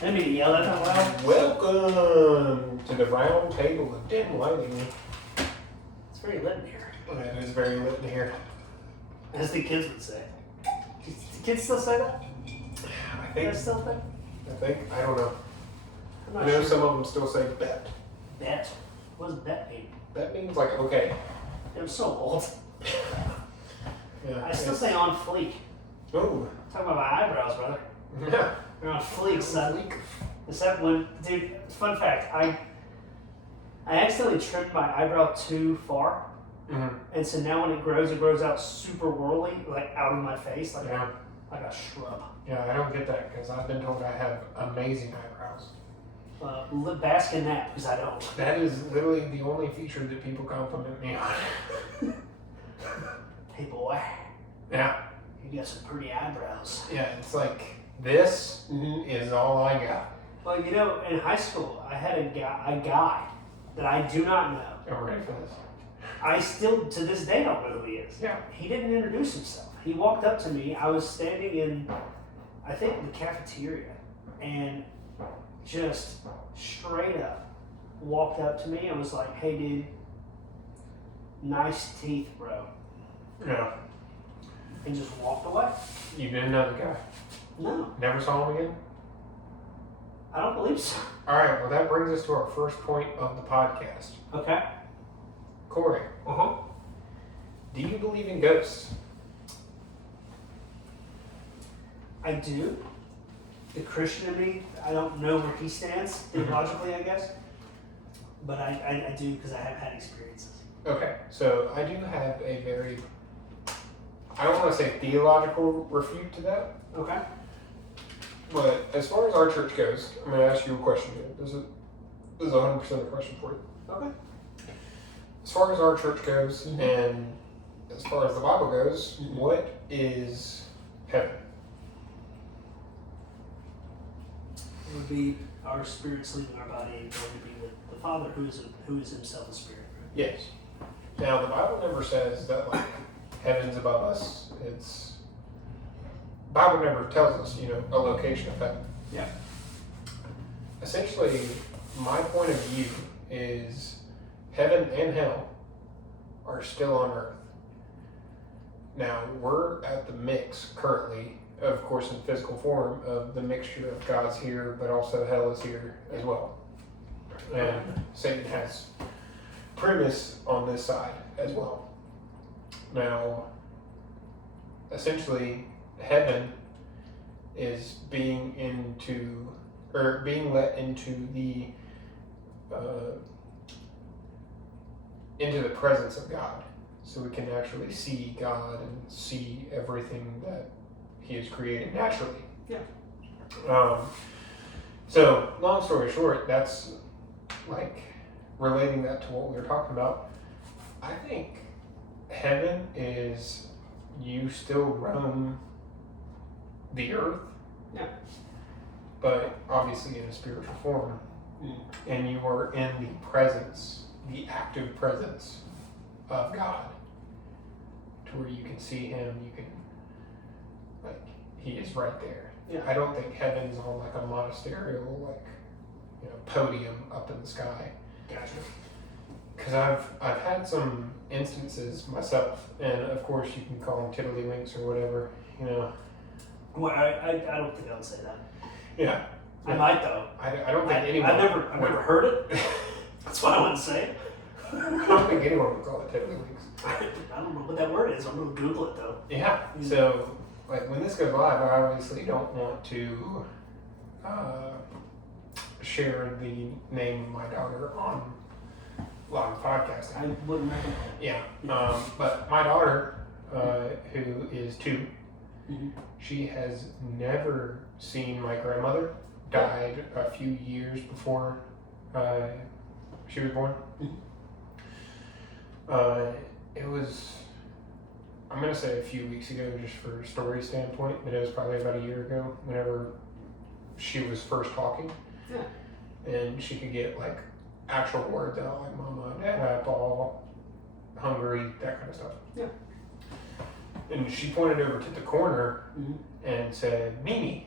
Didn't mean to yell that out loud. Welcome to the round table of dim lighting. It's very lit in here. It is very lit in here. As the kids would say. Do the kids still say that? I Is think. that still a thing? I don't know. I'm I not know sure. some of them still say bet. Bet. What does bet mean? Bet means like okay. I'm so old. Yeah. I still say on fleek. Oh. Talking about my eyebrows, brother. Yeah. They're on fleek, son. Except when, dude, fun fact, I accidentally trimmed my eyebrow too far. Mm-hmm. And so now when it grows out super whirly, like out of my face, like, Yeah. like a shrub. Yeah, I don't get that because I've been told I have amazing eyebrows. Bask in that, because I don't. That is literally the only feature that people compliment me on. Hey boy, Yeah. you got some pretty eyebrows. Yeah, it's like this Mm-hmm. is all I got. Well, you know, in high school, I had a guy that I do not know. I'm ready for this. I still, to this day, don't know who he is. Yeah. He didn't introduce himself. He walked up to me. I was standing in, I think, the cafeteria, and just straight up walked up to me and was like, "Hey, dude, nice teeth, bro," Yeah. and just walked away. You didn't know the guy. No, Never saw him again? I don't believe so. Alright, well that brings us to our first point of the podcast. Okay. Corey, do you believe in ghosts? I do. The Christian in me, I don't know where he stands theologically, I guess. But I do because I have had experiences. Okay, so I do have a very, I don't want to say theological refute to that, Okay. but as far as our church goes, I'm going to ask you a question here. This is 100% a question for you. Okay. As far as our church goes, and as far as the Bible goes, Mhm. what is heaven? It would be our spirits leaving our body and going to be with the Father, who is himself a spirit. Yes. Now, the Bible never says that, like, heaven's above us. Bible never tells us, a location of heaven. Yeah. Essentially, my point of view is heaven and hell are still on earth. Now, we're at the mix currently, of course, in physical form, of the mixture of God's here, but also hell is here as well. And Satan has premise on this side as well. Now, essentially, heaven is being let into the presence of God, so we can actually see God and see everything that He has created naturally. Yeah. So, long story short, that's like relating that to what we were talking about. I think heaven is you still roam the earth, Yeah. but obviously in a spiritual form, and you are in the active presence of God, to where you can see Him, He is right there. Yeah. I don't think heaven's on like a monasterial podium up in the sky. Gotcha. Because I've had some instances myself, and of course you can call them tiddlywinks or whatever, Well, I don't think I would say that. Yeah. I might though. I don't think anyone. I've never heard it. That's why I wouldn't say it. I don't think anyone would call it tiddlywinks. I don't know what that word is. I'm gonna Google it though. Yeah. So, like when this goes live, I obviously don't want to share the name of my daughter on live podcasting. I wouldn't recommend it. Yeah. But my daughter, who is 2, Mhm. she has never seen my grandmother. Died a few years before she was born. It was, I'm going to say a few weeks ago, just for a story standpoint, but it was probably about a year ago, whenever she was first talking. Yeah. And she could get like actual words out, like mama, dad, ball, hungry, that kind of stuff. Yeah. And she pointed over to the corner Mhm. and said, Mimi,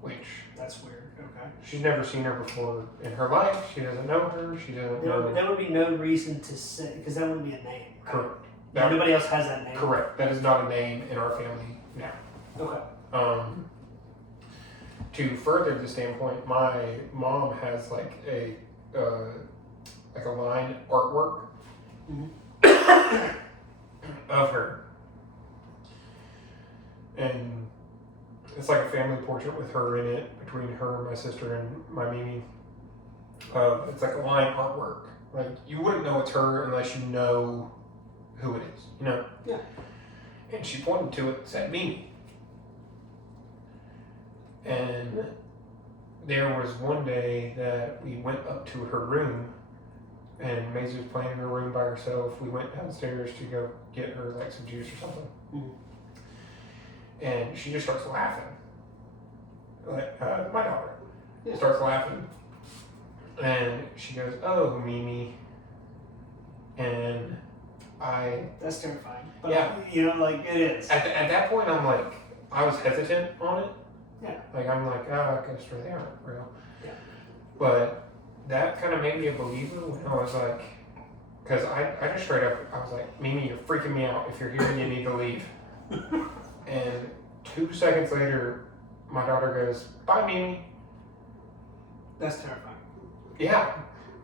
which That's weird. Okay. She's never seen her before in her life. She doesn't know her. She doesn't know. There would be no reason to say, because that wouldn't be a name. Right? Correct. Nobody else has that name. Correct. That is not a name in our family now. Okay. To further the standpoint, my mom has like a line artwork of her, and it's like a family portrait with her in it, between her, my sister, and my Mimi. It's like a line artwork. Like you wouldn't know it's her unless you know who it is, you know? Yeah. And she pointed to it and said Mimi. And there was one day that we went up to her room, and Maisie was playing in her room by herself. We went downstairs to go get her like some juice or something. And she just starts laughing. Like, my daughter starts laughing. And she goes, "Oh, Mimi." And That's terrifying. But, Yeah. You know, like, it is. At that point, I'm like, I was hesitant on it. Yeah. Like, I'm like, I guess they aren't real. Yeah. But that kind of made me a believer when I was like, because I just straight up, I was like, Mimi, you're freaking me out. If you're here, you need to leave. And 2 seconds later, my daughter goes, "Bye, Mimi." That's terrifying. Yeah.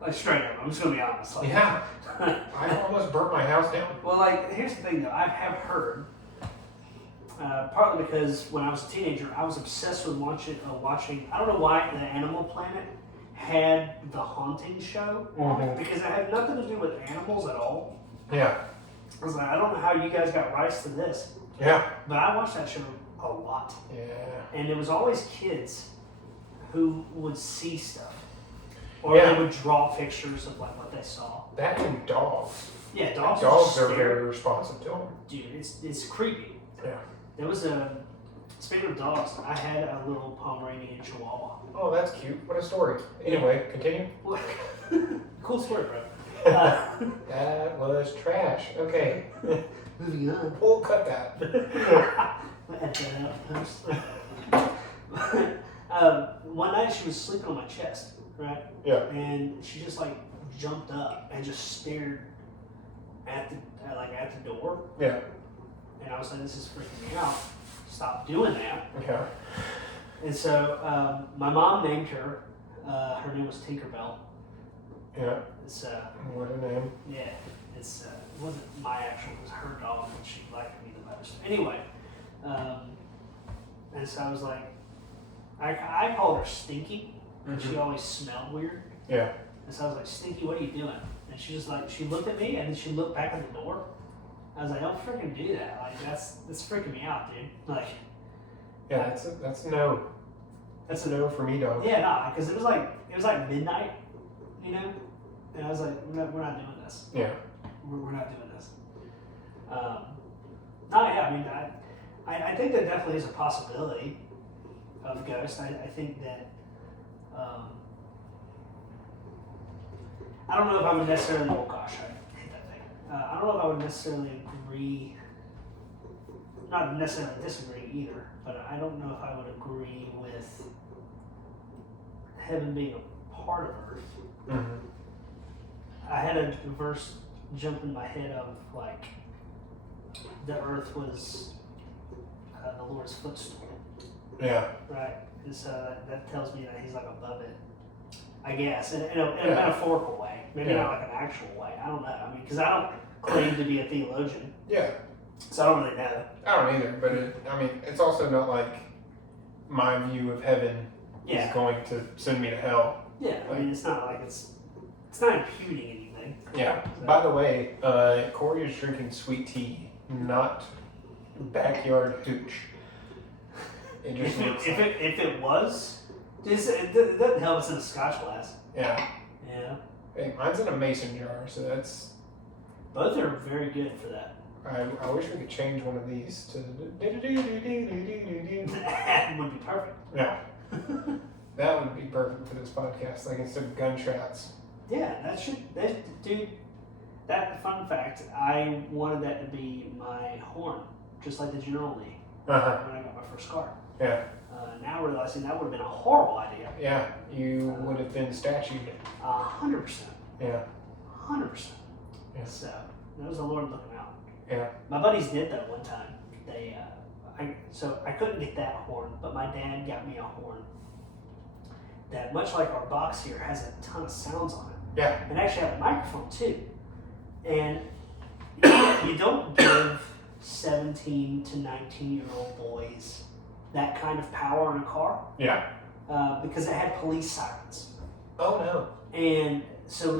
Like, straight up. I'm just going to be honest. Like, Yeah. I almost burnt my house down. Well, like, here's the thing, though. I have heard, partly because when I was a teenager, I was obsessed with watching, I don't know why, the Animal Planet had the Haunting show on it, because it had nothing to do with animals at all. Yeah. I was like, I don't know how you guys got rights to this. Yeah. But I watched that show a lot. Yeah. And it was always kids who would see stuff. Or Yeah. they would draw pictures of like what they saw. That and dogs. Yeah, dogs Dogs are scary. very responsive to them. Dude, it's creepy. Yeah. There was speaking of dogs, I had a little Pomeranian Chihuahua. Oh, that's cute. What a story. Anyway, continue. Cool story, bro. That was trash. Okay. Moving on. We'll cut that. I'll edit that out. One night she was sleeping on my chest, right? Yeah. And she just like jumped up and just stared at the door. Yeah. And I was like, "This is freaking me out. Stop doing that." Yeah. And so my mom named her. Her name was Tinkerbell. Yeah. It's What a name. yeah. It's it wasn't my actual. It was her dog, and she liked me the most. Anyway, and so I was like, I called her Stinky, and she always smelled weird. Yeah. And so I was like, "Stinky, what are you doing?" And she was like, she looked at me, and then she looked back at the door. I was like, "Don't freaking do that! Like that's freaking me out, dude." Like, Yeah, that's no. That's a no for me, dog. yeah, nah, because it was like midnight, you know, and I was like, we're not doing this. Yeah. We're not doing this. No, yeah, I mean, I think there definitely is a possibility of ghosts. I think that, I don't know if I would necessarily, oh gosh, I hate that thing. I don't know if I would necessarily agree, not necessarily disagree either, but I don't know if I would agree with heaven being a part of earth. Mm-hmm. I had a verse jump in my head of like the earth was the Lord's footstool, Yeah. right? And so that tells me that He's like above it, I guess, in a metaphorical way, maybe not like an actual way. I don't know. I mean, because I don't claim to be a theologian, Yeah. so I don't really know. I don't either, but it's also not like my view of heaven Yeah, is going to send me to hell. yeah. I mean, it's not like it's not imputing anything. Yeah. So- By the way, Corey is drinking sweet tea, not backyard hooch. It just looks If like, it was, it doesn't help it's in a Scotch glass. yeah. Yeah, Hey, mine's in a mason jar, so that's. both are very good for that. I wish we could change one of these to. That would be perfect. Yeah. That would be perfect for this podcast, like instead of gunshots. Yeah, dude, that fun fact, I wanted that to be my horn, just like the General Lee Uh huh. when I got my first car. Yeah. Now realizing that would have been a horrible idea. Yeah. You would have been statued. 100%. Yeah. 100%. Yeah. So that was the Lord looking out. Yeah. My buddies did that one time. So I couldn't get that horn, but my dad got me a horn that, much like our box here, has a ton of sounds on it. Yeah. And actually have a microphone too. And you don't give 17 to 19-year-old boys that kind of power in a car. Yeah. Because it had police sirens. Oh no. And so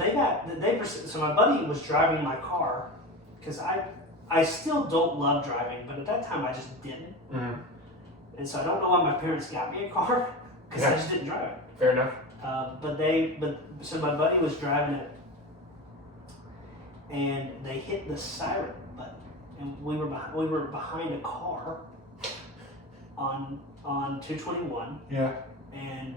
so my buddy was driving my car, because I still don't love driving, but at that time I just didn't. Mm. And so I don't know why my parents got me a car, because I Yeah. just didn't drive it. Fair enough. So my buddy was driving it, and they hit the siren button, and we were behind a car on 221, Yeah. and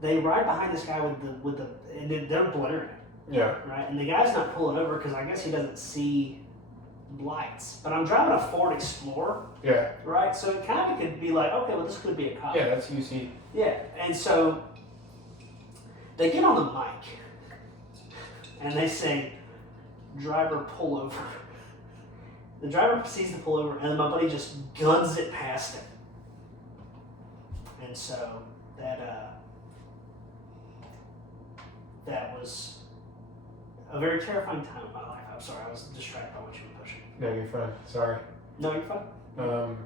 they ride behind this guy with the and they're blaring, Yeah. right? And the guy's not pulling over because I guess he doesn't see lights. But I'm driving a Ford Explorer, Yeah. right? So it kind of could be like, okay, well, this could be a cop. Yeah. That's UC. Yeah, and so they get on the mic and they say, "Driver, pull over." The driver proceeds to pull over, and then my buddy just guns it past him. And so that was a very terrifying time in my life. I'm sorry, I was distracted by what you were pushing. No, you're fine. Sorry. No, you're fine.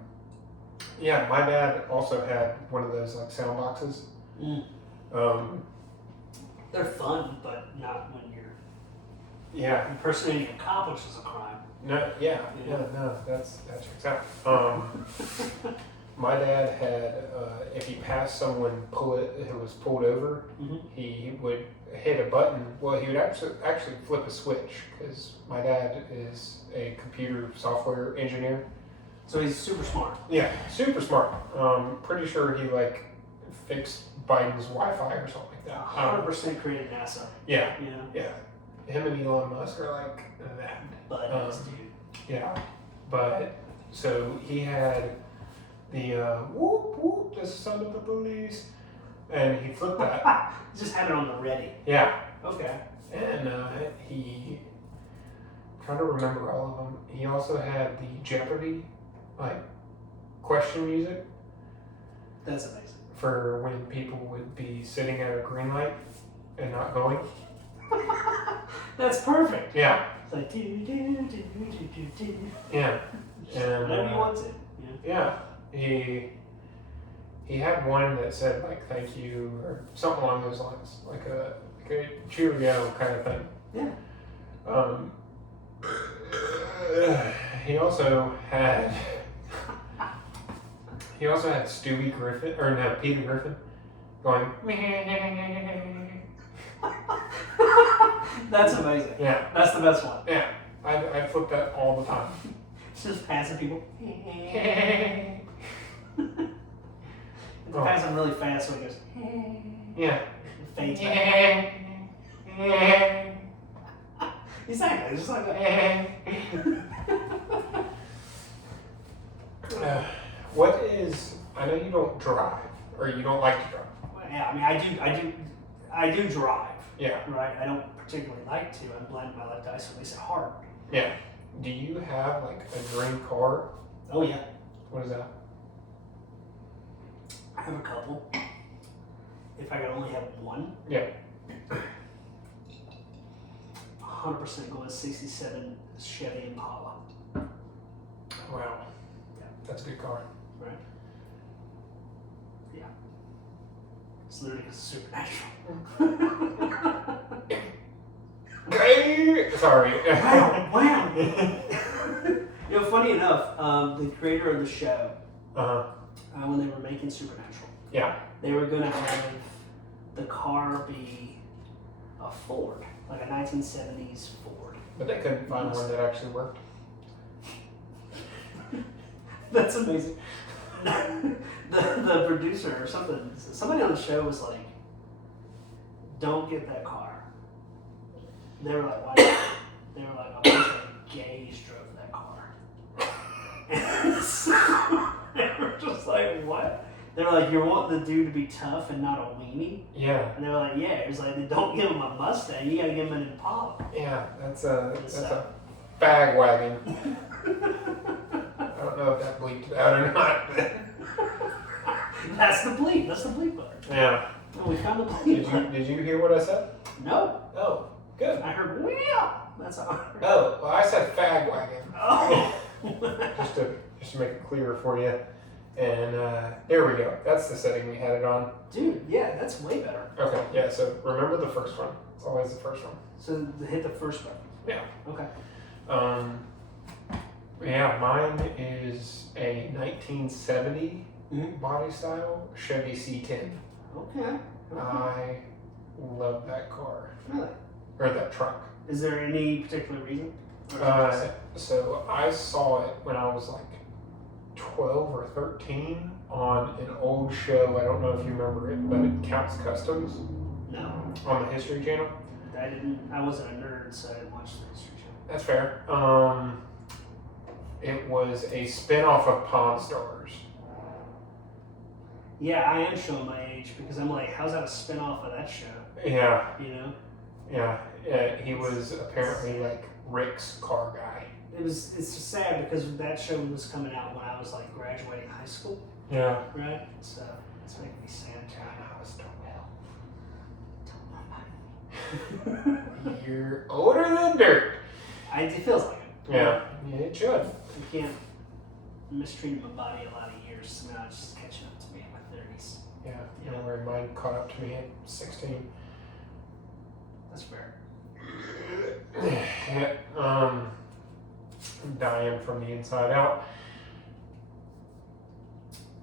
Yeah, my dad also had one of those like sound boxes. Mm. They're fun, but not when you're Yeah. impersonating a cop, which is a crime. No. Yeah. No. That's exactly. My dad had, if he passed someone who was pulled over, Mhm. he would hit a button. Well, he would actually flip a switch, because my dad is a computer software engineer. So he's super smart. Yeah, super smart. Pretty sure he like fixed Biden's Wi-Fi or something like that. 100% created NASA. Yeah, You know, yeah. Him and Elon Musk are like that. but dude. Yeah, but so he had the whoop whoop, the son of the police, and he flipped that. Just had it on the ready. Yeah, Okay. and he trying to remember all of them. He also had the Jeopardy like question music That's amazing. for when people would be sitting at a green light and not going. That's perfect. Yeah, It's like do do do do do do. yeah, and Whatever you want to. Yeah. yeah, he had one that said like "thank you" or something along those lines, like a cheerio kind of thing. Yeah. He also had Stewie Griffin, or no, Peter Griffin, going. That's amazing. Yeah, That's the best one. yeah. I flip that all the time. It's just passing people. Yeah, It's passing really fast, so it goes. Fades back. Exactly. It's just like that. What is? I know you don't drive, or you don't like to drive. Yeah, I mean, I do drive. Yeah. Right. I don't particularly like to. I'm blind in my left eye, so it makes it hard. Yeah. Do you have like a dream car? Oh yeah, What is that? I have a couple. If I could only have one. Yeah. 100% go with 67 Chevy Impala. Wow. Yeah. That's a good car. Right. Yeah. It's literally supernatural. Sorry. Wow. You know, funny enough, the creator of the show, when they were making Supernatural, Yeah. they were going to have the car be a Ford, like a 1970s Ford. But they couldn't find one that actually worked. That's amazing. The producer or somebody on the show was like, "Don't get that car." They were like, "Why not?" They were like, "A bunch of gays drove that car." And so they were They were like, "You're wanting the dude to be tough and not a weenie," Yeah, and they were like, "Yeah." It was like, "Don't give him a Mustang. You gotta give him an Impala." yeah, that's a bag wagon. I don't know if that bleeped it out or not. But That's the bleep. That's the bleep button. yeah. Oh, we found the bleep button. Did you hear what I said? No, Oh, good. I heard "Wow." That's all. I heard. Oh, well, I said fag wagon. Oh. just to make it clearer for you. And there we go. That's the setting we had it on. Dude, yeah, that's way better. Okay, yeah. So remember the first one. It's always the first one. So hit the first button. Yeah. Okay. Yeah, mine is a 1970 Mhm. body style Chevy C10. Okay. I love that car Really? or that truck. Is there any particular reason? Or is it just- So I saw it when I was like 12 or 13 on an old show. I don't know if you remember it, but it Counts Customs No, on the History Channel. I didn't. I wasn't a nerd, so I didn't watch the History Channel. That's fair. It was a spin-off of Pawn Stars. Yeah, I am showing my age because I'm like, how's that a spin-off of that show? Yeah, You know, yeah. He was apparently like Rick's car guy. it's just sad because that show was coming out when I was like graduating high school, Yeah. right? So it's making me sad. I was Tell nobody. You're older than dirt. It feels like it. Yeah, it should. I can't mistreated my body a lot of years, so now it's just catching up to me in my 30s. Yeah, don't worry, mine caught up to me at 16. That's fair. Yeah, I'm dying from the inside out.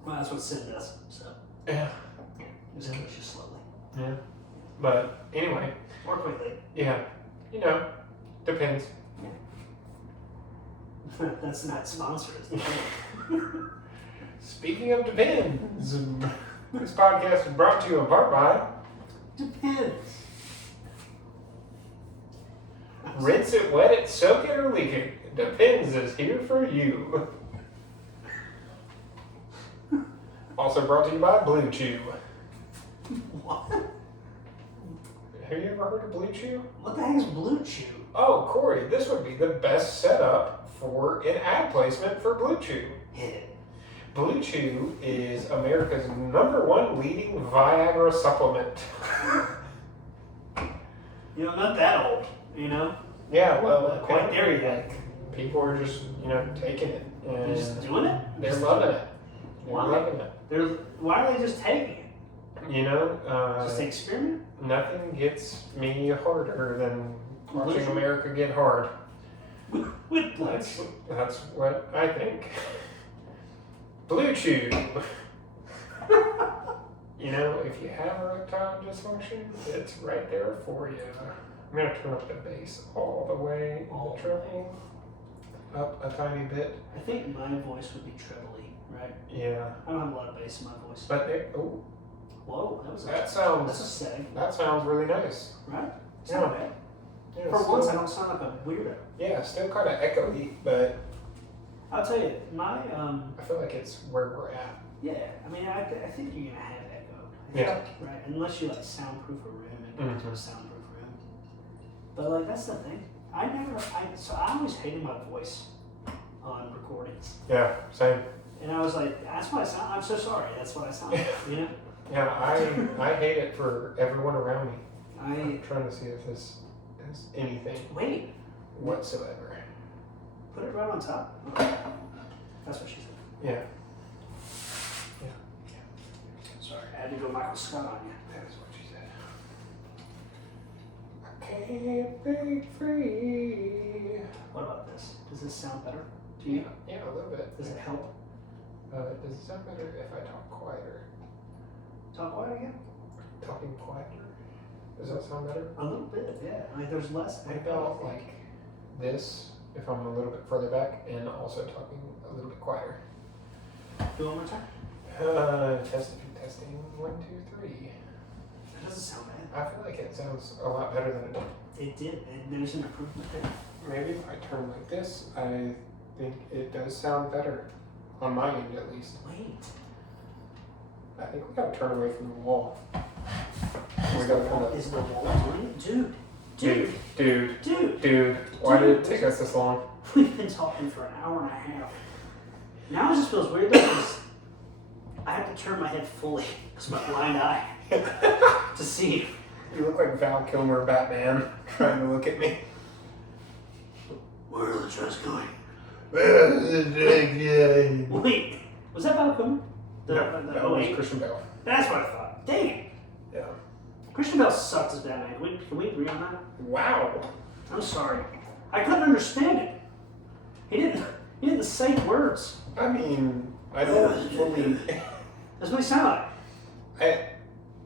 Well, that's what sin does, so Yeah, just kills you slowly. yeah. But anyway, Or quickly. yeah, depends. That's not sponsored, is it? Speaking of depends, this podcast is brought to you in part by Depends. Rinse It, Wet It, Soak It, or Leak It. Depends is here for you. Also brought to you by Blue Chew. What? Have you ever heard of Blue Chew? What the heck's Blue Chew? Oh, Corey, this would be the best setup for an ad placement for Blue Chew. Hit it. Blue Chew is America's #1 leading Viagra supplement. I'm not that old, Yeah, well, Not quite there yet. people are just, taking it. They're And just doing it? they're loving it. They're Why? loving it. Why are they just taking it? Just an experiment? Nothing gets me harder than watching Blue Chew? America get hard. With Blue Chew. That's what I think. Blue Chew. If you have erectile dysfunction, it's right there for you. I'm gonna turn up the bass all the way in the treble, up a tiny bit. I think my voice would be trebly, right? Yeah, I don't have a lot of bass in my voice. but Whoa, that was that that's a sounds seg, really nice. right? It's Yeah. not bad. Yeah, For still, once, I don't sound like a weirdo. yeah, still kind of echoey, but I'll tell you, my I feel like it's where we're at. yeah. I mean, I think you're gonna have echo. Yeah. Right. Unless you like soundproof a room and go into a soundproof room. But like that's the thing. I always hated my voice on recordings, Yeah, same. and I was like, that's what I sound. I'm so sorry. That's what I sound like. Yeah, I hate it for everyone around me. I I'm trying to see if this is anything wait. whatsoever. Put it right on top. Okay. That's what she said. Yeah, Sorry, I had to go Michael Scott on you. that is what she said. I can't be free. What about this? Does this sound better to you? Yeah, a little bit. Does it help? Does it sound better if I talk quieter? Talk quiet again? Talking quieter? Does that sound better? A little bit, yeah. Like there's less What echo. about like this, if I'm a little bit further back and also talking a little bit quieter? Do it one more time. Testing, 1, 2, 3. That doesn't sound bad. I feel like it sounds a lot better than it did. It did, and there's an improvement there. Maybe if I turn like this, I think it does sound better. On my end, at least. Wait. I think we gotta turn away from the wall. We gotta kind of. Is the wall doing it? Dude. Why did it take us this long? We've been talking for an hour and a half. Now it just feels weird though, because I have to turn my head fully because my blind eye to see. You look like Val Kilmer, Batman, trying to look at me. Where are the trucks going? Wait, Wait, was that Val Kilmer? that was Christian Bale. That's what I thought. Dang it. Yeah. Christian Bale sucked as Batman. Can we agree on that? Wow. I'm sorry. I couldn't understand it. He didn't say words. I mean, I don't fully. That's what he sounded like.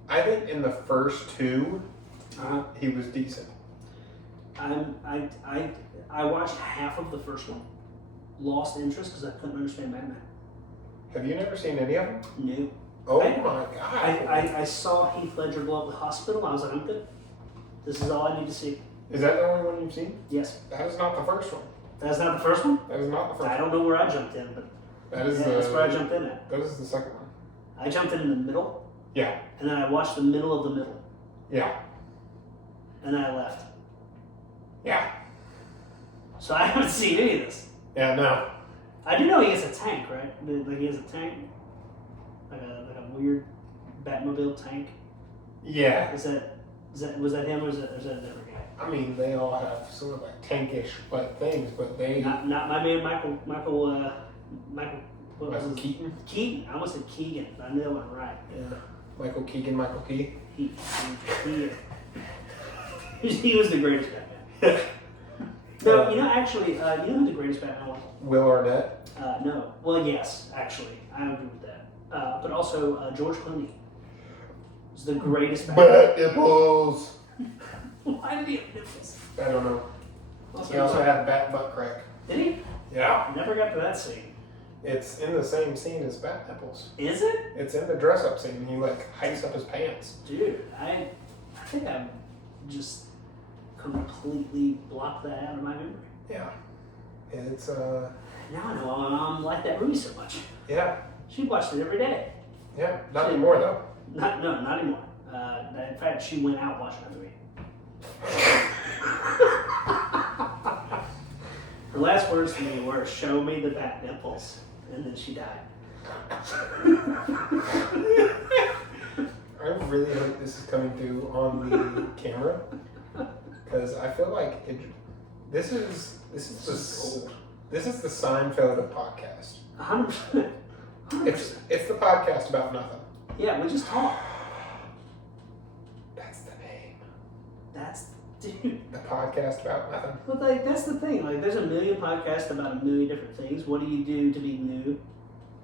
I think in the first two, Uh-huh. he was decent. I watched half of the first one. Lost interest because I couldn't understand Batman. Have you never seen any of them? No. Oh I- my god. I saw Heath Ledger blow up the hospital. I was like, I'm good. This is all I need to see. Is that the only one you've seen? Yes. That is not the first one. That's not the first one? That is not the first I don't know where I jumped in, but one. That is that's where I jumped in at. That is the second one. I jumped in the middle, Yeah. and then I watched the middle of the middle, Yeah. and then I left. Yeah. So I haven't seen any of this. Yeah, no. I do know he has a tank, right? Like he has a tank, like a weird Batmobile tank. Yeah. Was that him or is that a different guy? I mean, they all have sort of like tankish like things, but they. Not my man Michael. What was Michael his? Keaton. Keaton. I almost said Keegan, but I knew that one right. Yeah. Michael Keegan, Michael Key. He was the greatest Batman. No, you know, actually, you know who the greatest Batman was? Will Arnett. No. Well, yes, actually, I agree with that. But also, George Clooney was the greatest Batman. Bat nipples. Why did he have nipples? I don't know. He also had bat butt crack. Did he? Yeah. I never got to that scene. It's in the same scene as bat nipples. Is it? It's in the dress up scene. He like hikes up his pants. Dude, I think I just completely blocked that out of my memory. Yeah. It's Now I know why my mom liked that movie so much. yeah. She watched it every day. Yeah. Not anymore though. Not anymore. In fact, she went out watching that movie. Her last words to me were, "Show me the bat nipples," and then she died. I really hope this is coming through on the camera because I feel like this is the Seinfeld of podcast. 100%. It's the podcast about nothing. Yeah, we just talk. That's the name. Dude. The podcast about nothing. But like that's the thing. Like there's a million podcasts about a million different things. What do you do to be new?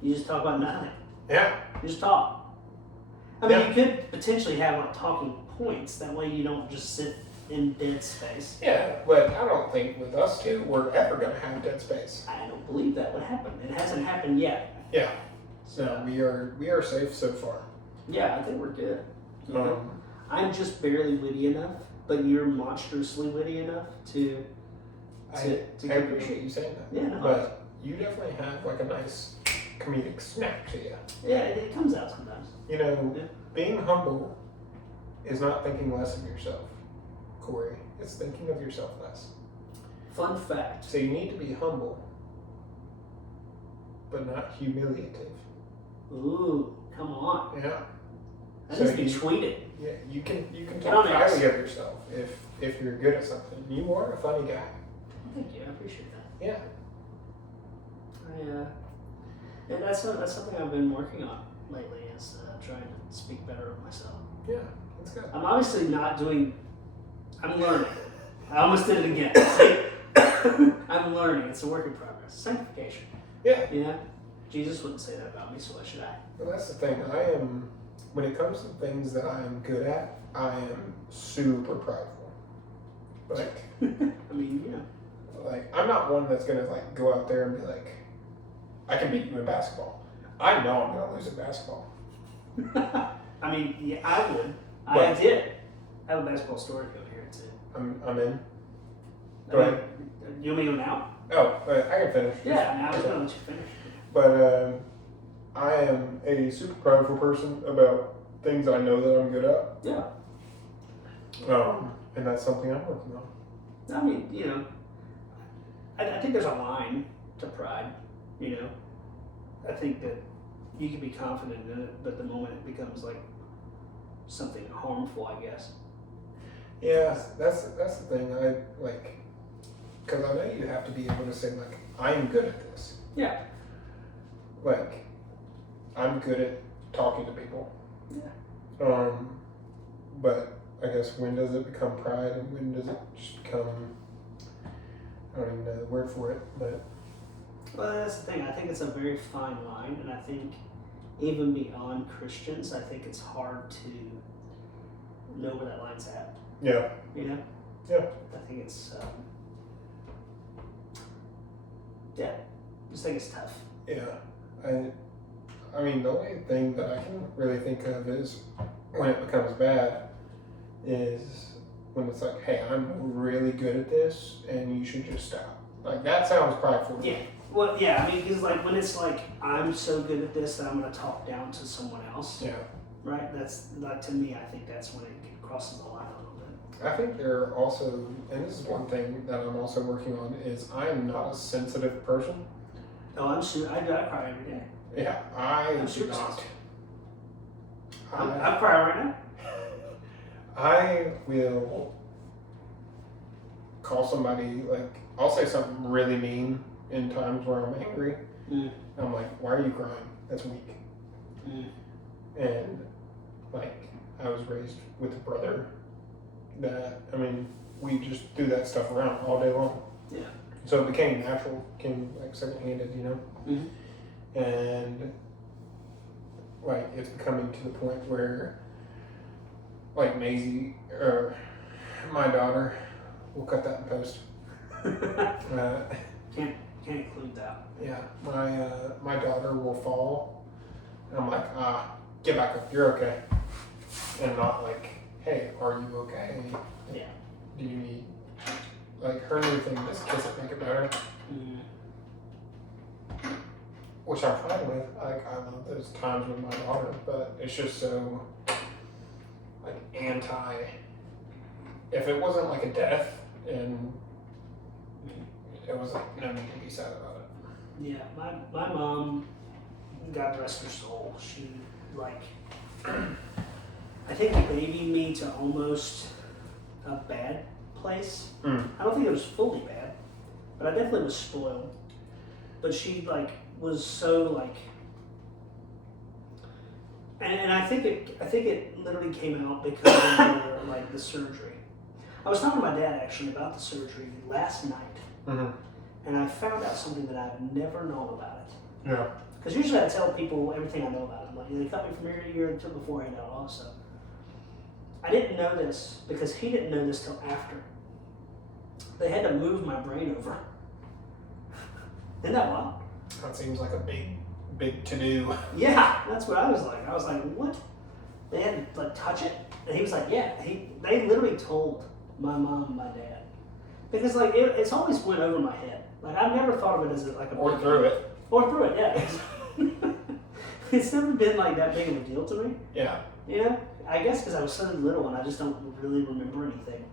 You just talk about nothing. Yeah. You just talk. I mean, Yeah. you could potentially have like talking points. That way, you don't just sit in dead space. Yeah, but I don't think with us two we're ever gonna have dead space. I don't believe that would happen. It hasn't happened yet. Yeah. So So we are safe so far. yeah, I think we're good. You know? Um, I'm just barely witty enough, but you're monstrously witty enough to I keep appreciate you saying that. Yeah, no. But you definitely have like a nice comedic snap to you. Yeah, it comes out sometimes. You know, Yeah. being humble is not thinking less of yourself, Corey. It's thinking of yourself less. Fun fact. So you need to be humble, but not humiliative. Ooh, come on. Yeah. That So needs to be you- tweeted. Yeah, you can Get talk on the ice. highly of yourself if you're good at something. You are a funny guy. Thank you. I appreciate that. Yeah. Yeah, that's something I've been working on lately is trying to speak better of myself. Yeah. That's good. I'm obviously not doing. I'm learning. I almost did it again. See? I'm learning. It's a work in progress. Sanctification. Yeah. You know, Jesus wouldn't say that about me, so why should I? Well, that's the thing. When it comes to things that I am good at, I am super prideful. Like, I mean, you know. like I'm not one that's gonna like go out there and be like, I can beat you in basketball. I know I'm gonna lose in basketball. I mean, yeah, I would. I But- did. I have a basketball story over here too. I'm in. I Go mean, ahead. You want me to go now? Oh, I can finish. Yeah, I was gonna let you finish. But I am a super prideful person about things I know that I'm good at. Yeah. And that's something I'm working on. I mean, you know, I think there's a line to pride, you know. I think that you can be confident in it, but the moment it becomes like something harmful, I guess. Yeah, that's the thing. I like, because I know you have to be able to say like, I'm good at this. Yeah. Like, I'm good at talking to people. Yeah. But I guess when does it become pride and when does it just become, I don't even know the word for it, but. Well, that's the thing. I think it's a very fine line, and I think even beyond Christians, I think it's hard to know where that line's at. Yeah. You know? Yeah. I think it's, yeah, I just think it's tough. Yeah. I mean, the only thing that I can really think of is when it becomes bad is when it's like, hey, I'm really good at this and you should just stop. Like, that sounds prideful. Yeah. Well, yeah, I mean, because like when it's like, I'm so good at this that I'm going to talk down to someone else, Yeah. right? That's, like, to me, I think that's when it crosses the line a little bit. I think there are also, and this is one thing that I'm also working on, is I am not a sensitive person. Oh, I cry every day. Yeah, I I'm do super not. sensitive. I cry right now. I will call somebody, like, I'll say something really mean in times where I'm angry. I'm like, why are you crying? That's weak. And, like, I was raised with a brother that, I mean, we just do that stuff around all day long. Yeah. So it became natural, became, like, second-handed, you know? And, like, it's becoming to the point where, like, Maisie, or my daughter, we'll cut that in post. Can't include that. Yeah, my daughter will fall, and I'm like, get back up, you're okay. And not like, hey, are you okay? Yeah. Do you need, like, her new thing, just kiss it, make it better. Which I'm fine with. Like, I love those times with my daughter, but it's just so, like, anti. If it wasn't like a death, and it was like, no need to be sad about it. Yeah, my mom, God rest her soul, she, like, I think babied me to almost a bad place. I don't think it was fully bad, but I definitely was spoiled. But she, like, was so, like, and I think it literally came out because of the, like, the surgery. I was talking to my dad actually about the surgery last night, and I found out something that I've never known about it. Yeah. Because usually I tell people everything I know about it. Like, they cut me from ear to ear until before I know also. I didn't know this because he didn't know this till after. They had to move my brain over. Isn't that wild? That seems like a big to-do. Yeah, that's what I was like. I was like, what? They had to, like, touch it? And he was like, yeah. They literally told my mom and my dad. Because, like, it's always went over my head. Like, I've never thought of it as like a... Or through it. Or through it, yeah. It's never been, like, that big of a deal to me. Yeah. You know? I guess because I was so little and I just don't really remember anything.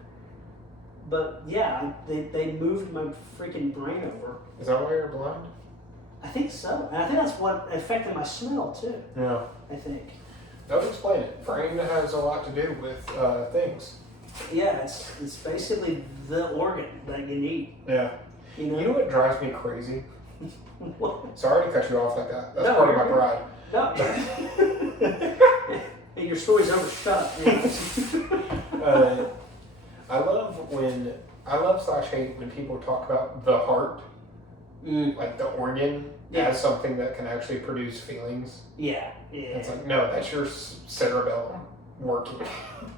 But, yeah, they moved my freaking brain over. Is that why you're blind? I think so. And I think that's what affected my smell, too. Yeah. I think. That would explain it. Brain has a lot to do with things. Yeah, it's basically the organ that you need. Yeah. You know? You know what drives me crazy? What? Sorry to cut you off like that. That's No, part of my you're pride. No. Hey, your story's over. Shut up. I love slash hate when people talk about the heart, like the organ, as something that can actually produce feelings. Yeah. It's like, no, that's your cerebellum working.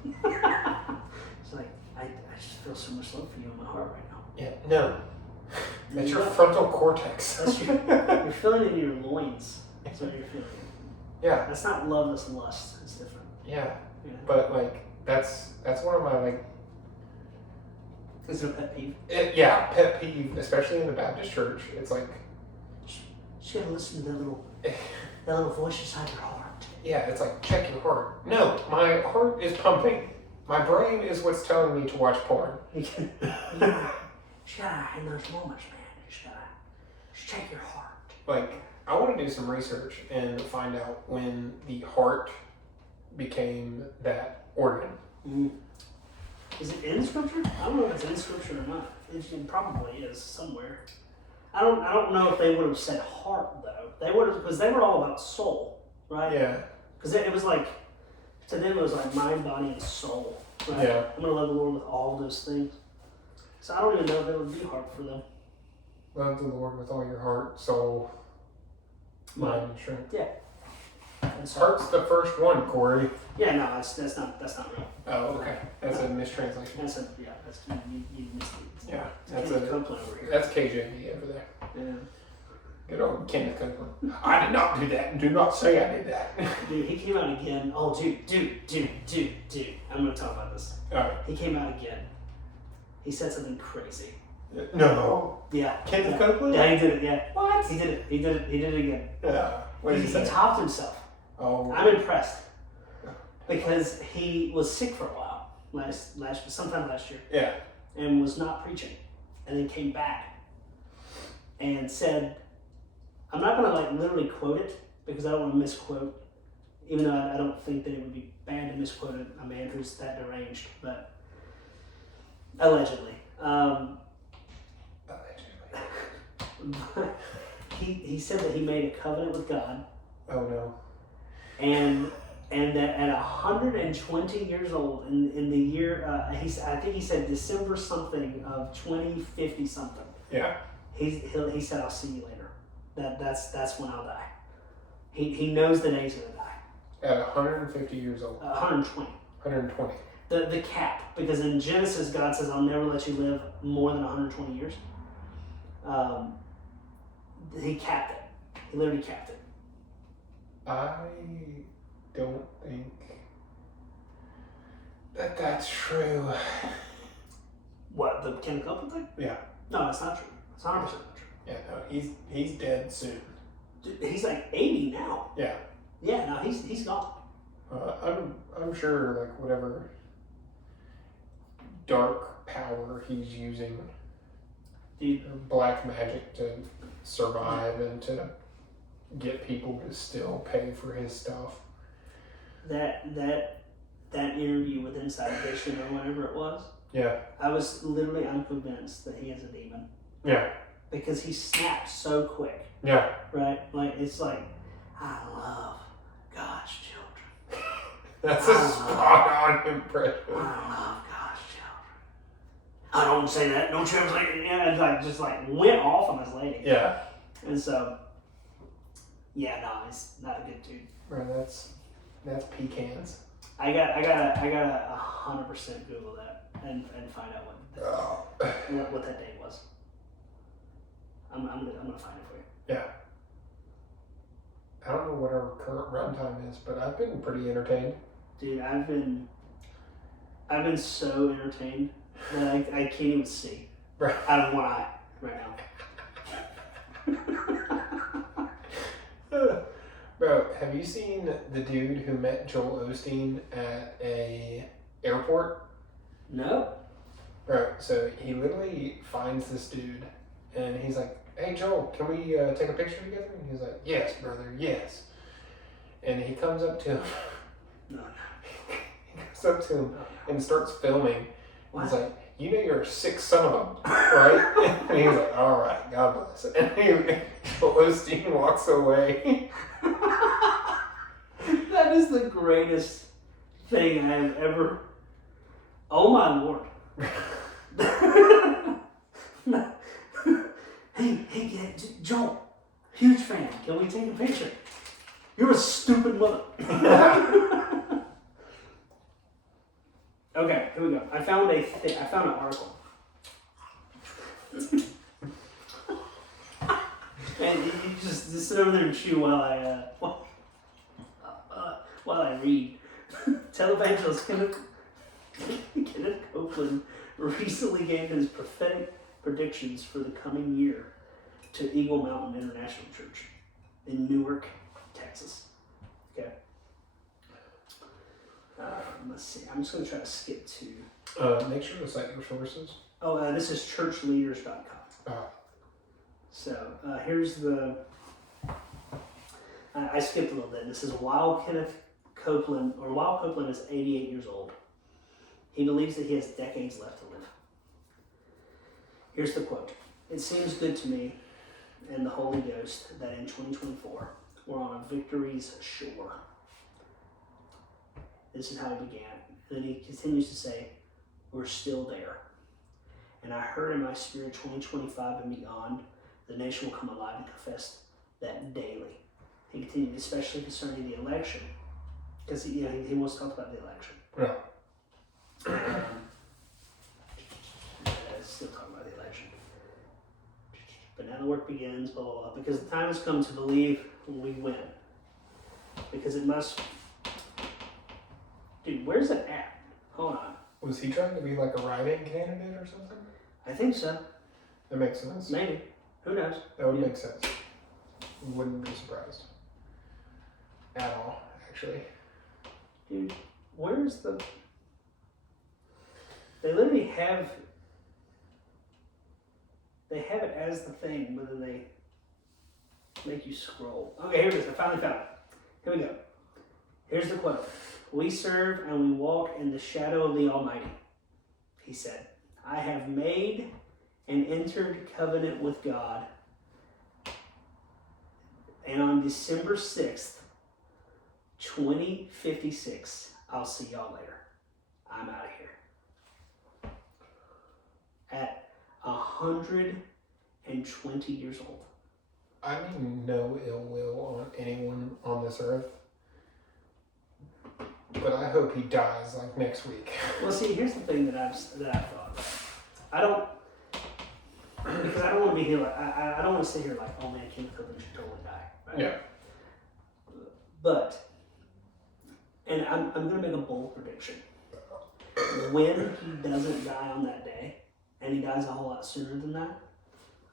It's like, I just feel so much love for you in my heart right now. Yeah, no. That's your frontal cortex. You're feeling it in your loins. That's what you're feeling. Yeah. That's not love, that's lust. It's different. Yeah. Yeah. But, like, that's one of my, like... Is it a pet peeve? Pet peeve, especially in the Baptist church. It's like... You gotta listen to that little... that little voice inside your heart. Yeah, it's like, check your heart. No, my heart is pumping. My brain is what's telling me to watch porn. You gotta, in those moments, man, you just gotta check your heart. Like, I want to do some research and find out when the heart became that organ. Mm. Is it in scripture? I don't know if it's in scripture or not. It probably is somewhere. I don't know if they would have said heart though. They would have, because they were all about soul, right? Yeah. Because it was like, to them it was like mind, body, and soul. Right? Yeah. I'm gonna love the Lord with all of those things. So I don't even know if it would be hard for them. Love the Lord with all your heart, soul, mind, and strength. Yeah. And so, Heart's the first one, Corey. yeah, no, that's not real. Oh, okay. That's a mistranslation. That's you missed it. Yeah, That's that's Copeland over here. That's KJV over there. Yeah. Good old Kenneth Copeland. I did not do that. Do not say I did that. Dude, he came out again. Oh, dude. I'm gonna talk about this. Alright. He came out again. He said something crazy. No. Yeah. Kenneth yeah. Copeland? Yeah, he did it. Yeah. What? He did it again. Yeah. What did he He say? topped himself. Oh. I'm impressed because he was sick for a while sometime last year Yeah. and was not preaching, and then came back and said, I'm not gonna like literally quote it because I don't want to misquote, even though I don't think that it would be bad to misquote a man who's that deranged, but allegedly. He said that he made a covenant with God. Oh no. And that at 120 years old, in the year, I think he said December something of 2050 something. Yeah. He said, I'll see you later. That's when I'll die. He knows the day he's gonna die. At 150 years old. 120. 120. The cap, because in Genesis God says, I'll never let you live more than 120 years. He capped it. He literally capped it. I don't think that's true. What, the Ken Copeland thing? Yeah. No, it's not true. It's 100% not true. Yeah, no, he's dead soon. Dude, he's like 80 now. Yeah. Yeah, no, he's gone. I'm sure like whatever dark power he's using, Dude, black magic to survive and to get people to still pay for his stuff. that interview with Inside Edition or whatever it was, Yeah. I'm convinced that he is a demon. Yeah. Because he snapped so quick, Yeah. right? Like, it's like, I love God's children. That's a spot on impression. I love God's children. I don't say that. Don't translate it. Yeah, and like just like went off on this lady. Yeah. And so, yeah, no, he's not a good dude. Bro, that's pecans. I gotta 100% Google that and find out what that date was. I'm gonna find it for you. Yeah. I don't know what our current runtime is, but I've been pretty entertained. Dude, I've been so entertained that I can't even see Right. out of one eye right now. Bro, have you seen the dude who met Joel Osteen at a airport? No. Bro, so he literally finds this dude and he's like, hey Joel, can we take a picture together? And he's like, yes, brother, yes. And he comes up to him. No. He goes up to him and starts filming. What? He's like, you know you're a sick son of a, right? And he's like, all right, God bless. And Joel Osteen walks away. That is the greatest thing I have ever. Oh my Lord. Hey, Joel, huge fan. Can we take a picture? You're a stupid mother. Okay, here we go. I found an article. And you just sit over there and chew while I read. Televangelist Kenneth Copeland recently gave his prophetic predictions for the coming year to Eagle Mountain International Church in Newark, Texas. let's see. I'm just going to try to skip to. Make sure to cite your sources. Oh, this is churchleaders.com. Oh. So here's the. I skipped a little bit. This is while Copeland is 88 years old, he believes that he has decades left to live. Here's the quote. It seems good to me and the Holy Ghost that in 2024 we're on a victory's shore. This is how he began. And then he continues to say, we're still there. And I heard in my spirit 2025 and beyond, the nation will come alive and confess that daily. He continued, especially concerning the election, because he wants to talk about the election. Yeah. Still talking about the election. But now the work begins, blah, blah, blah, because the time has come to believe we win. Because it must... Dude, where's it at? Hold on. Was he trying to be like a write-in candidate or something? I think so. That makes sense. Maybe. Who knows? That would make sense. Wouldn't be surprised. At all, actually. Dude, where's the... They literally have... They have it as the thing, but then they make you scroll. Okay, here it is. I finally found it. Here we go. Here's the quote. We serve and we walk in the shadow of the Almighty. He said, I have made and entered covenant with God. And on December 6th, 2056, I'll see y'all later. I'm out of here. At 120 years old. I mean no ill will on anyone on this earth. But I hope he dies like next week. Well, see, here's the thing that I've thought about. Because I don't want to be here like, I don't want to sit here like, oh man, Kenneth Copeland should totally die. Right? Yeah. But, and I'm going to make a bold prediction. When he doesn't die on that day, and he dies a whole lot sooner than that,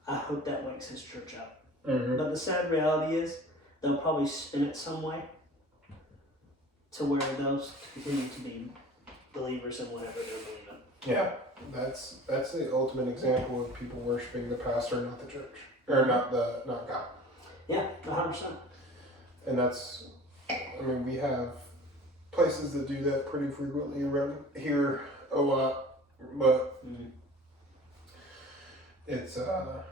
I hope that wakes his church up. Mm-hmm. But the sad reality is, they'll probably spin it some way to where they'll continue to be believers in whatever they're believing. Yeah, that's the ultimate example of people worshiping the pastor, not the church, or not God. Yeah, 100%. And that's, I mean, we have places that do that pretty frequently around here a lot, but it's sad.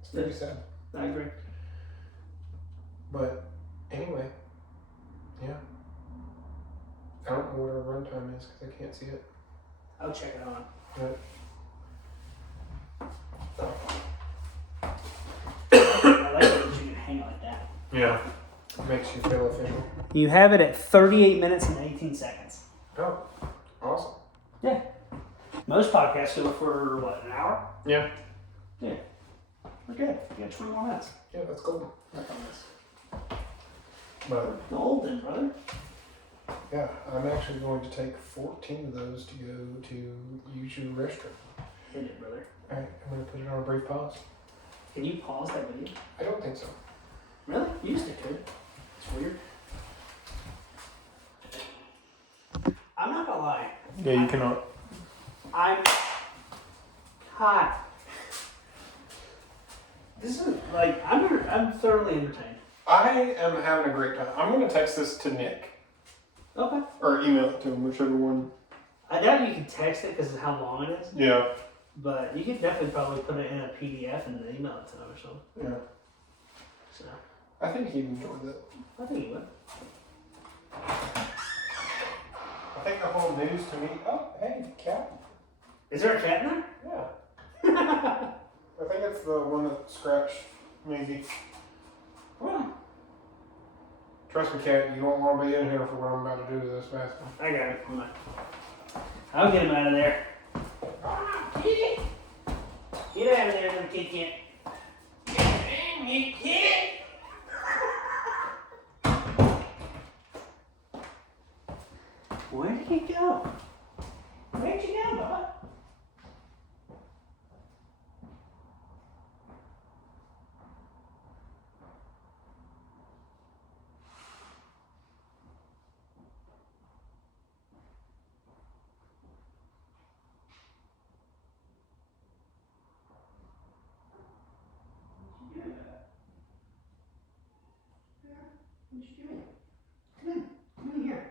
It's pretty sad. I agree. But anyway, yeah. I don't know what our runtime is because I can't see it. I'll check it on. But I like it that you can hang it like that. yeah, makes you feel official. You have it at 38 minutes and 18 seconds. Oh, awesome. Yeah. Most podcasts go for, what, an hour? Yeah. Yeah. We're good. We got 20 more minutes. Yeah, that's cool. Work on this. But Gold then, brother. yeah, I'm actually going to take 14 of those to go to use your restroom. Hit it, brother. Alright, I'm going to put it on a brief pause. Can you pause that video? I don't think so. Really? You used to could. It's weird. I'm not gonna lie. Yeah, you cannot. I'm hot. This is like I'm thoroughly entertained. I am having a great time. I'm going to text this to Nick. Okay. Or email it to him, whichever one. I doubt you can text it because of how long it is. Yeah. But you could definitely probably put it in a PDF and then email it to him or something. Yeah. So I think he'd enjoy that. I think you would. I think the whole news to me. Oh, hey, cat. Is there a cat in there? Yeah. I think it's the one that scratched Maisie. Well, Trust me, cat, you don't want to be in here for what I'm about to do to this bathroom. I got it. Come on. I'll get him out of there. Get out of there, little kid. Where did he go? Where'd you go, Bubba? What you doing? Come in. Come in here.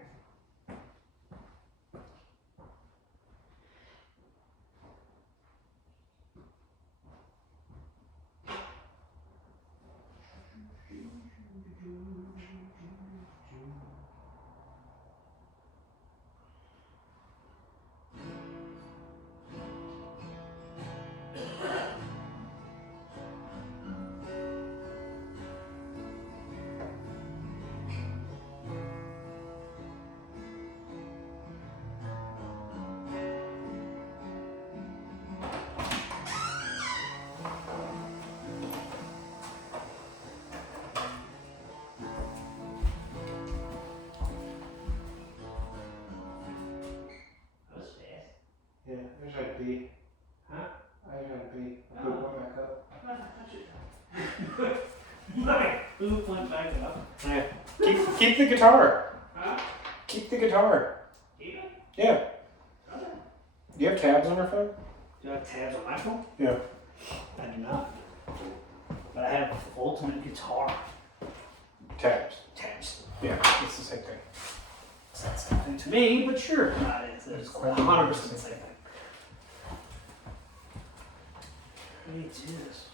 That was fast. Yeah, I tried to pee. Huh? I tried to pee. I put one back up. My boot went back up. Yeah. Keep the guitar. Huh? Keep the guitar. Keep it? Yeah. Okay. Do you have tabs on your phone? Do I have tabs on my phone? Yeah. I do not. But I have ultimate guitar Tabs. tabs. Yeah, it's the same thing. It's not the same thing to me, but sure. It's quite 100% the same thing. I need to do this.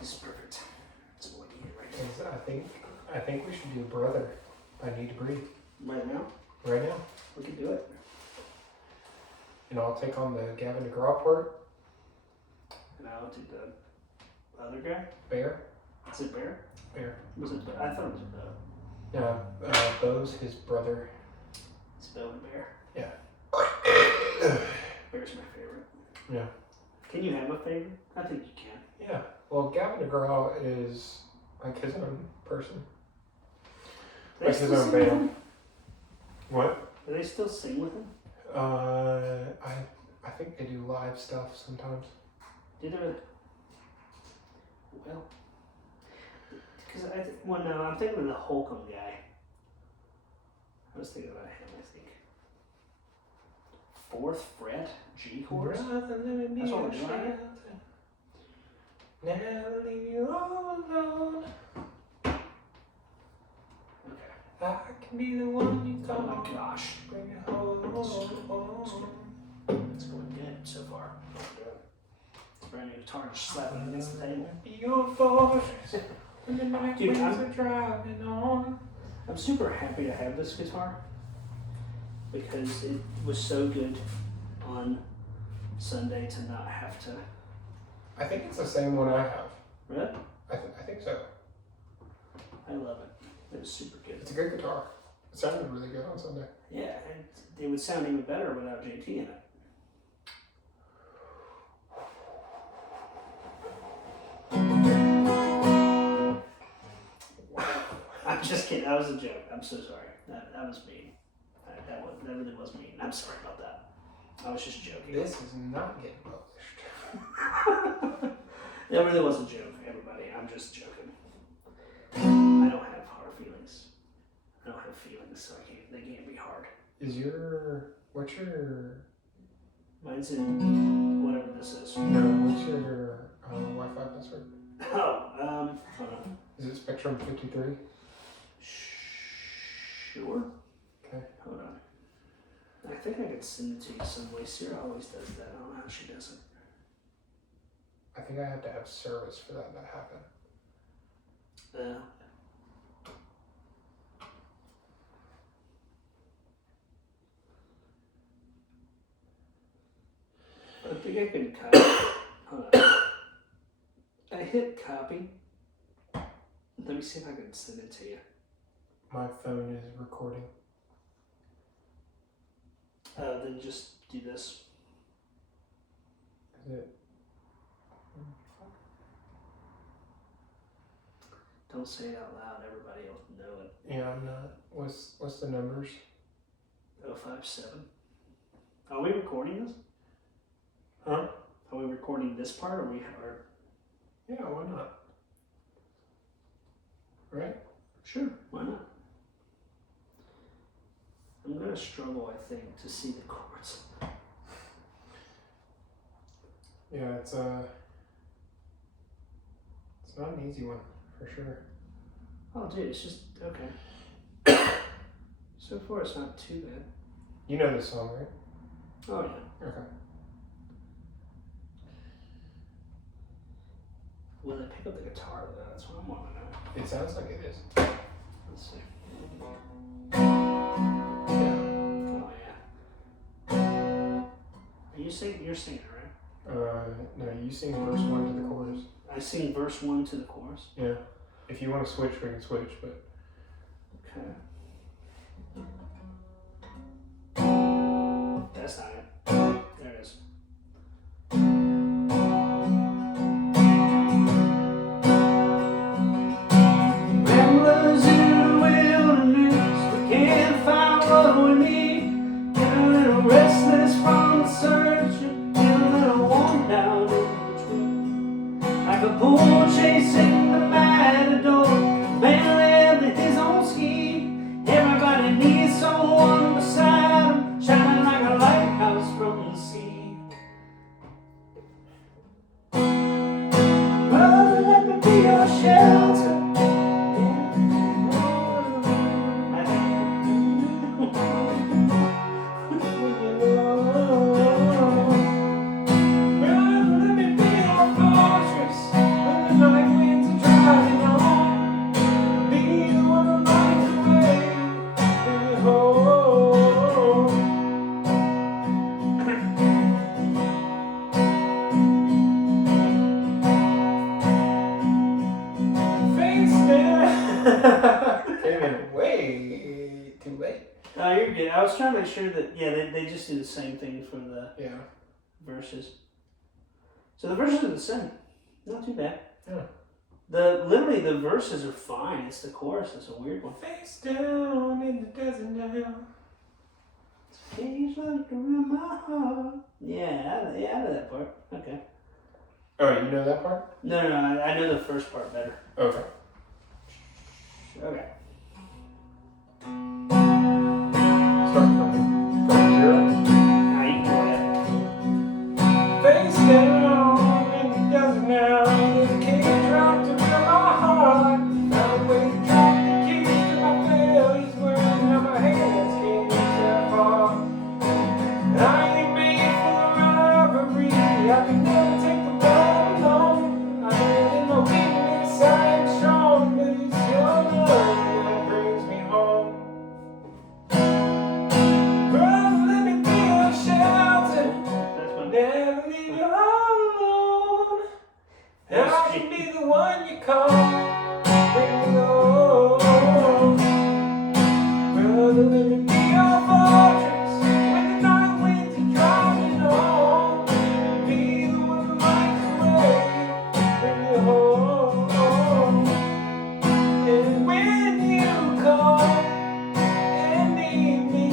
This is perfect. That's what we need right now. I think we should do Brother by Need to Breathe Right now? right now. We can do it. And I'll take on the Gavin DeGraw part. And I'll do the other guy. Bear. Is it Bear? Bear. Was it? I thought it was Bo. Yeah, Bo's his brother. It's Bo and Bear. Yeah. Bear's my favorite. Yeah. Can you have a favorite? I think you can. Yeah. Well, Gavin DeGraw is like his own person. Do they Like his still own sing with band. him? What? Do they still sing with him? I think they do live stuff sometimes. Did they? Well, because well, no, I'm thinking of the Holcomb guy. I was thinking about him. I think. Fourth fret G chords. That's what we're doing, right? Never leave you all alone. Okay. I can be the one you Oh call. my gosh. Bring it home. It's going good so far. It's brand new guitar just slapping against the table. Be your voice when the night Dude, winds I'm- are driving on. I'm super happy to have this guitar because it was so good on Sunday to not have to. I think it's the same one I have. Really? I think so. I love it. It was super good. It's a good guitar. It sounded really good on Sunday. Yeah, and it would sound even better without JT in it. I'm just kidding. That was a joke. I'm so sorry. That was mean. That really was mean. I'm sorry about that. I was just joking. This is not getting published. That really was a joke, everybody. I'm just joking. I don't have hard feelings. I don't have feelings, so they can't be hard. What's your, Mine's in whatever this is. what's your Wi-Fi password? Oh, hold on. Is it Spectrum 53? Sure. Okay. Hold on. I think I could send it to you some way. Sarah always does that. I don't know how she does it. I think I have to have service for that to happen. I think I can copy. Hold on. I hit copy. Let me see if I can send it to you. My phone is recording. Then just do this. Is it? Don't say it out loud. Everybody will know it. Yeah, I'm not. What's the numbers? 057. Are we recording this? Huh? Are we recording this part, or we are? Yeah, why not? Right? Sure, why not? I'm gonna struggle, I think, to see the chords. Yeah, it's not an easy one, for sure. Oh, dude, it's just okay. So far, it's not too bad. You know this song, right? Oh yeah. Okay. Will they pick up the guitar though? That's what I'm wanting to know. It sounds like it is. Let's see. Yeah. Oh yeah. You're singing it, right? No, you sing verse 1 to the chorus. I sing verse 1 to the chorus. Yeah. If you want to switch, we can switch, but. Okay. That's not it. There it is. Ramblers in the wilderness, we can't find what we need. Getting a little restless from the search, getting a little worn down in between. Like a bull chasing the matador, man lived his own scheme. Everybody needs someone beside him, shining like a lighthouse from the sea. Brother, let me be your shelter. Came in way too late. Oh, you're good. I was trying to make sure that, yeah, they just do the same thing for the Yeah. verses. So the verses are the same. Not too bad. Yeah. Literally the verses are fine. It's the chorus that's a weird one. Face down in the desert now. Page like around my heart. Yeah, out of that part. Okay. Alright, you know that part? No, I know the first part better. Okay. Okay. Start from 0. Now you can go ahead. Face down in the desert now. There's a key dropped around my heart. Found a way to drop the keys to my failures. Wearing out my hands can't reach that far. I ain't made for robbery. I can never take the ball alone. I ain't no weakness, I am strong, but it's your love that brings me home. Brother, let me be your shelter. That's one. Never leave you all alone. And I can be the one you call. Bring me home. Brother, let me be your fortress. When the night winds are driving on. Be the one who lights the way. Bring me home. And when you call and need me,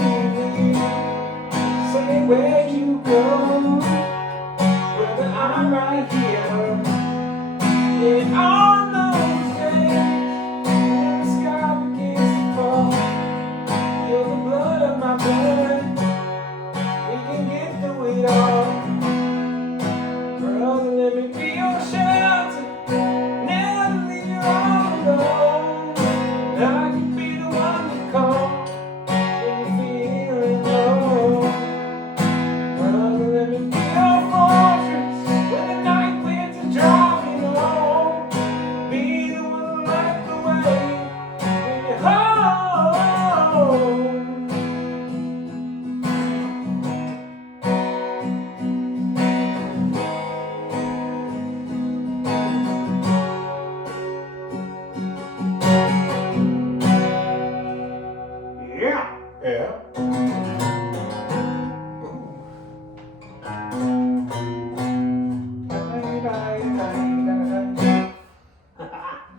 say where'd you go? Whether I'm right here in all those days when the sky begins to fall. You're the blood of my blood. We can get through it all. Brother, let me be your shelter. Never leave you all alone. I can be the one you call when you're feeling low. Brother, let me be your fortress when the night winds are driving on. Be the one who lights the way when you're home. Yeah. Yeah.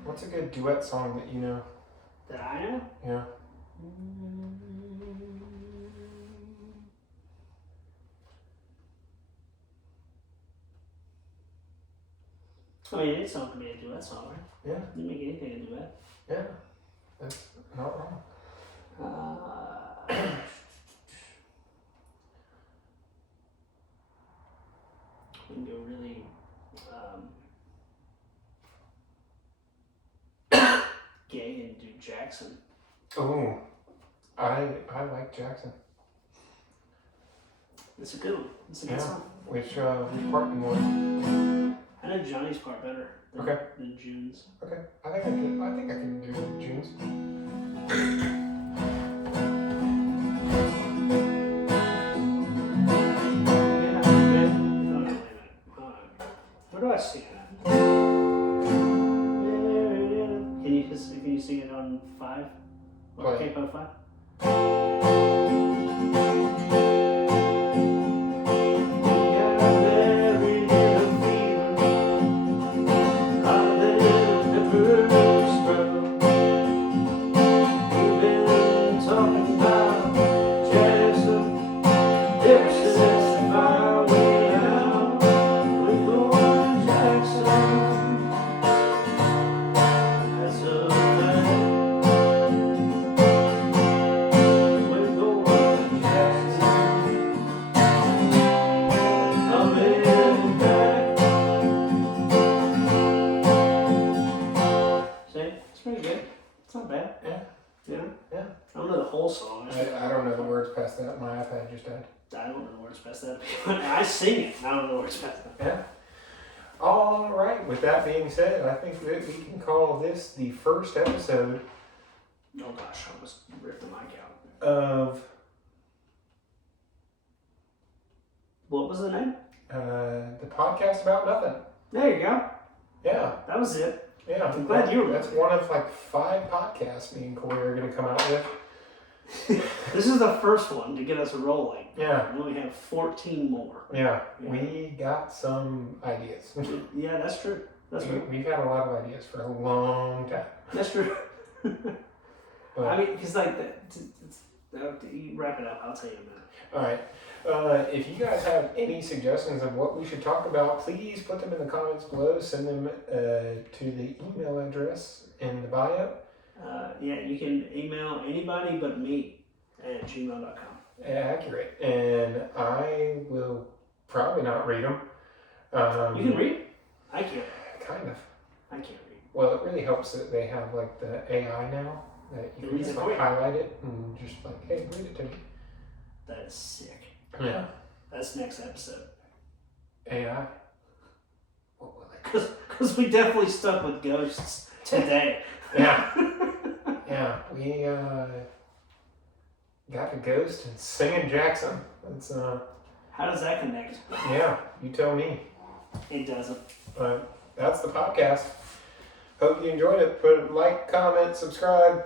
What's a good duet song that you know? That I know? Yeah. I mean, any song can be a duet song, right? Yeah. You make anything a duet. Yeah. That's not wrong. We can go really, gay and do Jackson. Oh, I like Jackson. It's a good one. It's a good Yeah. song. Which part do you want? I know Johnny's part better than June's. Okay. I think I can do June's. Yeah, okay. Oh, no, wait a minute. Hold on. Where do I sing it at? Can you sing it on 5? Or Play. capo 5? I don't know the words past that. My iPad just died. I don't know the words past that. I sing it. I don't know the words past that. Yeah. All right. With that being said, I think that we can call this the first episode Oh gosh, I almost ripped the mic out. of What was the name? the podcast about nothing. There you go. Yeah. That was it. Yeah. I'm glad you remembered. That's one of like 5 podcasts me and Corey are going to come out with. This is the first one to get us rolling. Yeah. And we have 14 more. Yeah. We got some ideas. Yeah, that's true. That's true. We've had a lot of ideas for a long time. That's true. But, I mean, because like, you wrap it up, I'll tell you in a minute. all right. If you guys have any suggestions of what we should talk about, please put them in the comments below. Send them to the email address in the bio. Yeah, you can email anybody but me at gmail.com. Accurate. And I will probably not read them. You can read? I can't. Kind of. I can't read. Well, it really helps that they have like the AI now that you can Reads just it like for you. highlight it and just like, hey, read it to me. That is sick. Yeah. That's next episode. AI. What will it? Because we definitely stuck with ghosts today. Yeah. Yeah. We got a ghost and singing Jackson. That's How does that connect? yeah. You tell me. It doesn't. But that's the podcast. Hope you enjoyed it. Put a like, comment, subscribe.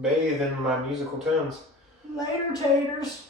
Bathe in my musical tones. Later, taters.